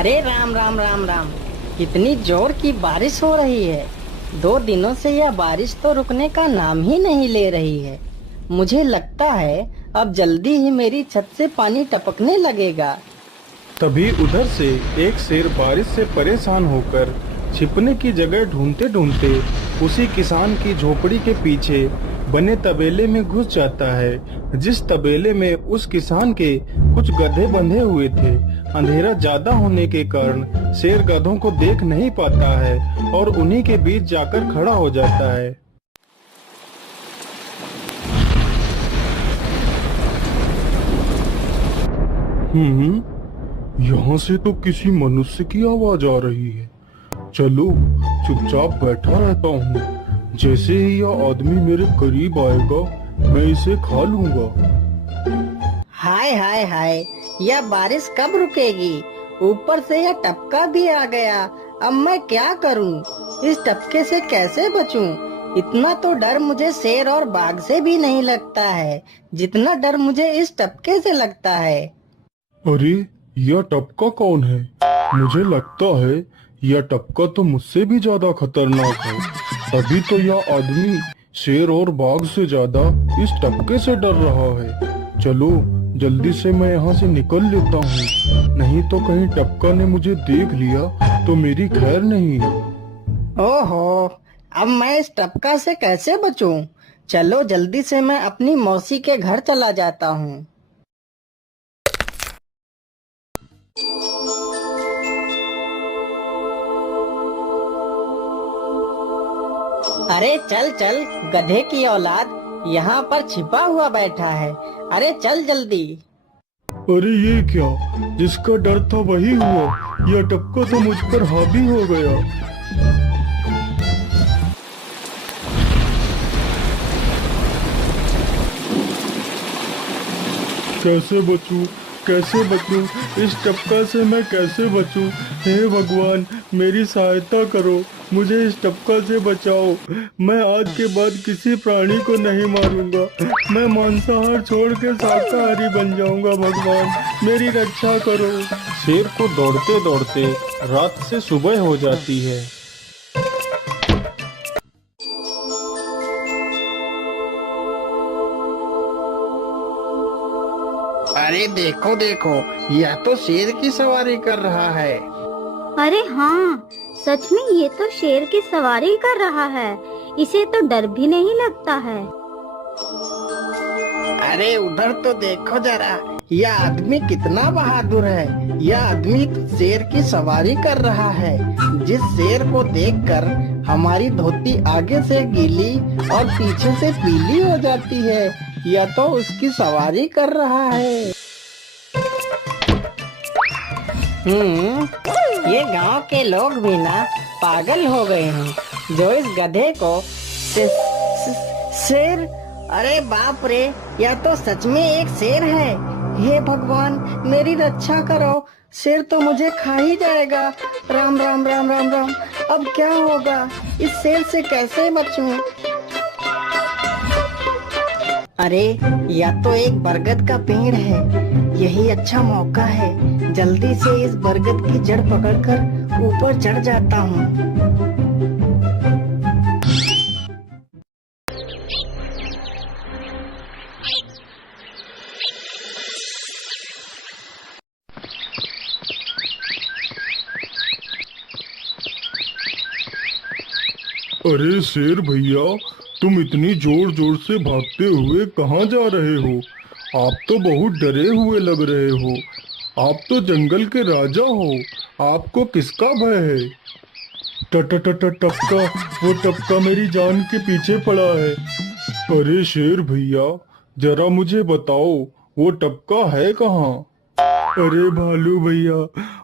अरे राम राम राम राम। कितनी जोर की बारिश हो रही है। 2 दिनों से यह बारिश तो रुकने का नाम ही नहीं ले रही है। मुझे लगता है अब जल्दी ही मेरी छत से पानी टपकने लगेगा। तभी उधर से एक शेर बारिश से परेशान होकर छिपने की जगह ढूंढते ढूंढते उसी किसान की झोपड़ी के पीछे बने तबेले में घुस जाता है, जिस तबेले में उस किसान के कुछ गधे बंधे हुए थे। अंधेरा ज्यादा होने के कारण शेर गधों को देख नहीं पाता है और उन्हीं के बीच जाकर खड़ा हो जाता है। यहाँ से तो किसी मनुष्य की आवाज आ रही है। चलो चुपचाप बैठा रहता हूँ, जैसे ही यह आदमी मेरे करीब आएगा मैं इसे खा लूंगा। हाय हाय हाय, यह बारिश कब रुकेगी? ऊपर से यह टपका भी आ गया। अब मैं क्या करूं? इस टपके से कैसे बचूं? इतना तो डर मुझे शेर और बाघ से भी नहीं लगता है, जितना डर मुझे इस टपके से लगता है। अरे यह टपका कौन है? मुझे लगता है यह टपका तो मुझसे भी ज्यादा खतरनाक है। तभी तो यह आदमी शेर और बाघ से ज्यादा इस टपके से डर रहा है। चलो जल्दी से मैं यहाँ से निकल लेता हूँ, नहीं तो कहीं टपका ने मुझे देख लिया तो मेरी खैर नहीं। ओहो, अब मैं इस टपका से कैसे बचूं? चलो जल्दी से मैं अपनी मौसी के घर चला जाता हूँ। अरे चल चल, गधे की औलाद, यहाँ पर छिपा हुआ बैठा है। अरे चल जल्दी। अरे ये क्या, जिसका डर था वही हुआ। यह टपका तो मुझ पर हावी हो गया। कैसे बचूं? कैसे बचूं? इस टपका से मैं कैसे बचूं? हे भगवान, मेरी सहायता करो, मुझे इस टपका से बचाओ। मैं आज के बाद किसी प्राणी को नहीं मारूंगा। मैं मांसाहार छोड़ के शाकाहारी बन जाऊंगा। भगवान मेरी रक्षा करो। शेर को दौड़ते दौड़ते रात से सुबह हो जाती है। अरे देखो देखो, यह तो शेर की सवारी कर रहा है। अरे हाँ, सच में ये तो शेर की सवारी कर रहा है। इसे तो डर भी नहीं लगता है। अरे उधर तो देखो जरा, यह आदमी कितना बहादुर है। यह आदमी शेर की सवारी कर रहा है, जिस शेर को देखकर हमारी धोती आगे से गीली और पीछे से पीली हो जाती है। यह तो उसकी सवारी कर रहा है। ये गांव के लोग भी ना पागल हो गए हैं, जो इस गधे को शेर। अरे बाप रे, यह तो सच में एक शेर है। हे भगवान मेरी रक्षा करो, शेर तो मुझे खा ही जाएगा। राम राम राम राम राम। अब क्या होगा? इस शेर से कैसे बचूं? अरे यह तो एक बरगद का पेड़ है। यही अच्छा मौका है, जल्दी से इस बरगद की जड़ पकड़कर ऊपर चढ़ जाता हूँ। अरे शेर भैया, तुम इतनी जोर जोर से भागते हुए कहाँ जा रहे हो? आप तो बहुत डरे हुए लग रहे हो। आप तो जंगल के राजा हो, आपको किसका भय है? टपका, वो टपका मेरी जान के पीछे पड़ा है। अरे शेर भैया, जरा मुझे बताओ वो टपका है कहाँ? अरे भालू भैया,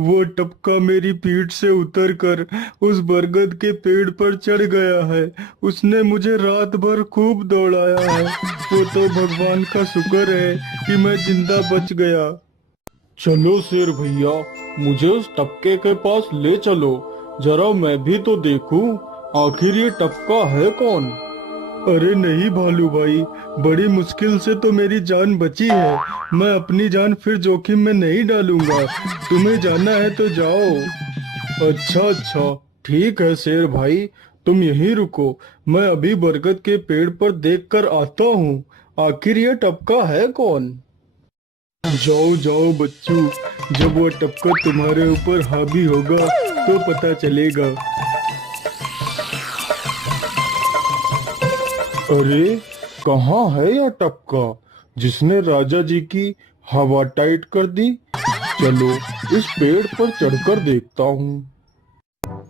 वो टपका मेरी पीठ से उतरकर उस बरगद के पेड़ पर चढ़ गया है। उसने मुझे रात भर खूब दौड़ाया है। वो तो भगवान का शुक्र है कि मैं जिंदा बच गया। चलो शेर भैया, मुझे उस टपके के पास ले चलो, जरा मैं भी तो देखूं आखिर ये टपका है कौन। अरे नहीं भालू भाई, बड़ी मुश्किल से तो मेरी जान बची है। मैं अपनी जान फिर जोखिम में नहीं डालूंगा। तुम्हें जाना है तो जाओ। अच्छा अच्छा, ठीक है शेर भाई, तुम यहीं रुको। मैं अभी बरगद के पेड़ पर देखकर आता हूँ। आखिर ये टपका है कौन? जाओ जाओ बच्चों, जब वो टपका तुम्हारे ऊपर हावी होगा तो पता चलेगा। अरे कहाँ है यह टपका जिसने राजा जी की हवा टाइट कर दी? चलो इस पेड़ पर चढ़कर देखता हूँ।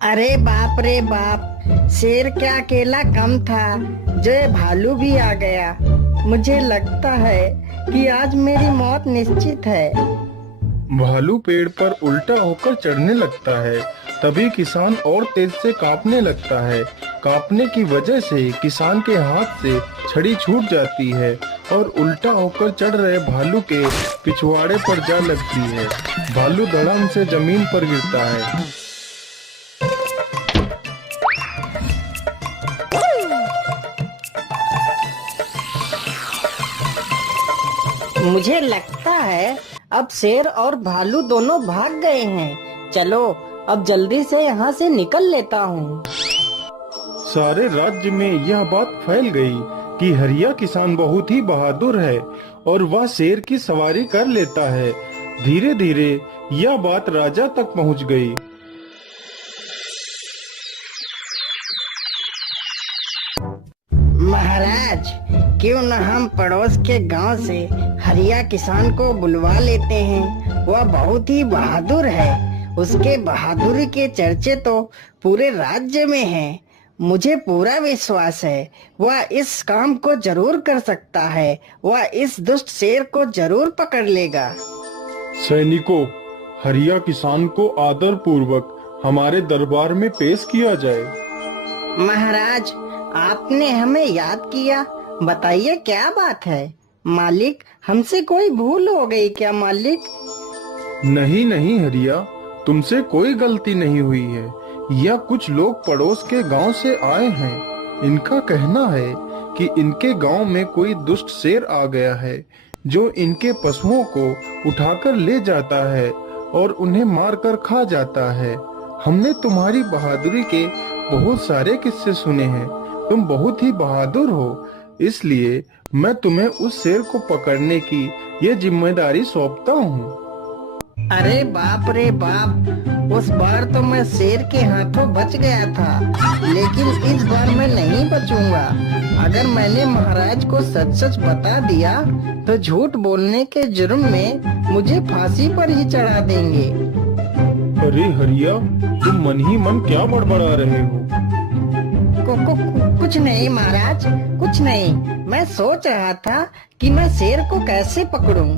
अरे बाप रे बाप, शेर क्या अकेला कम था, जो ये भालू भी आ गया। मुझे लगता है कि आज मेरी मौत निश्चित है। भालू पेड़ पर उल्टा होकर चढ़ने लगता है। तभी किसान और तेज से कांपने लगता है। कांपने की वजह से किसान के हाथ से छड़ी छूट जाती है और उल्टा होकर चढ़ रहे भालू के पिछवाड़े पर जा लगती है। भालू धड़ाम से जमीन पर गिरता है। मुझे लगता है अब शेर और भालू दोनों भाग गए हैं। चलो अब जल्दी से यहाँ से निकल लेता हूँ। सारे राज्य में यह बात फैल गई कि हरिया किसान बहुत ही बहादुर है और वह शेर की सवारी कर लेता है। धीरे धीरे यह बात राजा तक पहुँच गई। महाराज, क्यों न हम पड़ोस के गांव से हरिया किसान को बुलवा लेते हैं। वह बहुत ही बहादुर है। उसके बहादुरी के चर्चे तो पूरे राज्य में हैं। मुझे पूरा विश्वास है वह इस काम को जरूर कर सकता है। वह इस दुष्ट शेर को जरूर पकड़ लेगा। सैनिकों, हरिया किसान को आदर पूर्वक हमारे दरबार में पेश किया जाए। महाराज, आपने हमें याद किया। बताइए क्या बात है। मालिक, हमसे कोई भूल हो गई क्या मालिक? नहीं नहीं हरिया, तुमसे कोई गलती नहीं हुई है। यह कुछ लोग पड़ोस के गांव से आए हैं। इनका कहना है कि इनके गांव में कोई दुष्ट शेर आ गया है जो इनके पशुओं को उठाकर ले जाता है और उन्हें मारकर खा जाता है। हमने तुम्हारी बहादुरी के बहुत सारे किस्से सुने हैं। तुम बहुत ही बहादुर हो, इसलिए मैं तुम्हें उस शेर को पकड़ने की ये जिम्मेदारी सौंपता हूँ। अरे बाप रे बाप, उस बार तो मैं शेर के हाथों बच गया था, लेकिन इस बार मैं नहीं बचूंगा। अगर मैंने महाराज को सच सच बता दिया तो झूठ बोलने के जुर्म में मुझे फांसी पर ही चढ़ा देंगे। अरे हरिया, तुम मन ही मन क्या बड़बड़ा रहे हो? कुछ नहीं महाराज, कुछ नहीं। मैं सोच रहा था कि मैं शेर को कैसे पकड़ूं।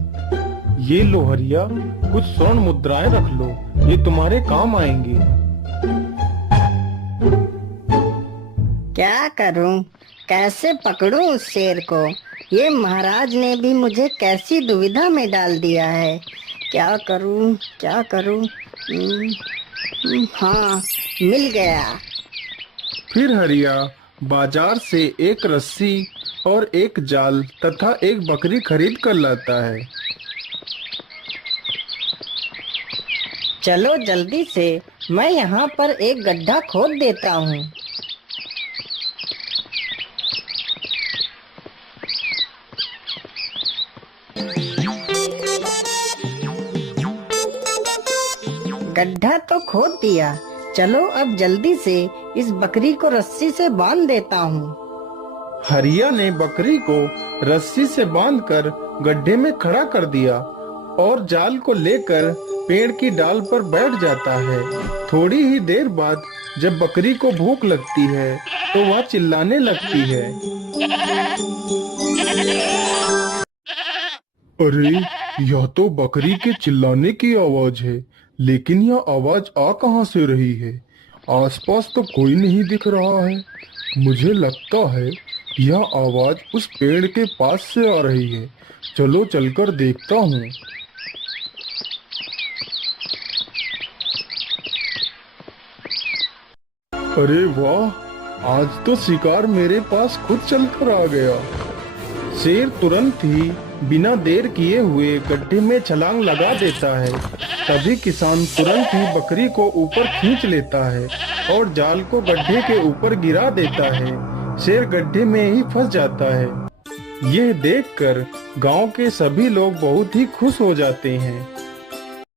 ये लो हरिया, कुछ स्वर्ण मुद्राएं रख लो, ये तुम्हारे काम आएंगे। क्या करूं, कैसे पकड़ूं उस शेर को? ये महाराज ने भी मुझे कैसी दुविधा में डाल दिया है। क्या करूं, क्या करूं? हाँ, मिल गया। फिर हरिया बाजार से एक रस्सी और एक जाल तथा एक बकरी खरीद कर लाता है। चलो जल्दी से, मैं यहाँ पर एक गड्ढा खोद देता हूँ। गड्ढा तो खोद दिया। चलो अब जल्दी से इस बकरी को रस्सी से बांध देता हूँ। हरिया ने बकरी को रस्सी से बांधकर गड्ढे में खड़ा कर दिया और जाल को लेकर पेड़ की डाल पर बैठ जाता है। थोड़ी ही देर बाद जब बकरी को भूख लगती है तो वह चिल्लाने लगती है। अरे, यह तो बकरी के चिल्लाने की आवाज है, लेकिन यह आवाज आ कहां से रही है? आसपास तो कोई नहीं दिख रहा है। मुझे लगता है यह आवाज उस पेड़ के पास से आ रही है। चलो चलकर देखता हूँ। अरे वाह, आज तो शिकार मेरे पास खुद चलकर आ गया। शेर तुरंत ही बिना देर किए हुए गड्ढे में छलांग लगा देता है। तभी किसान तुरंत ही बकरी को ऊपर खींच लेता है और जाल को गड्ढे के ऊपर गिरा देता है। शेर गड्ढे में ही फंस जाता है। यह देखकर गांव के सभी लोग बहुत ही खुश हो जाते हैं।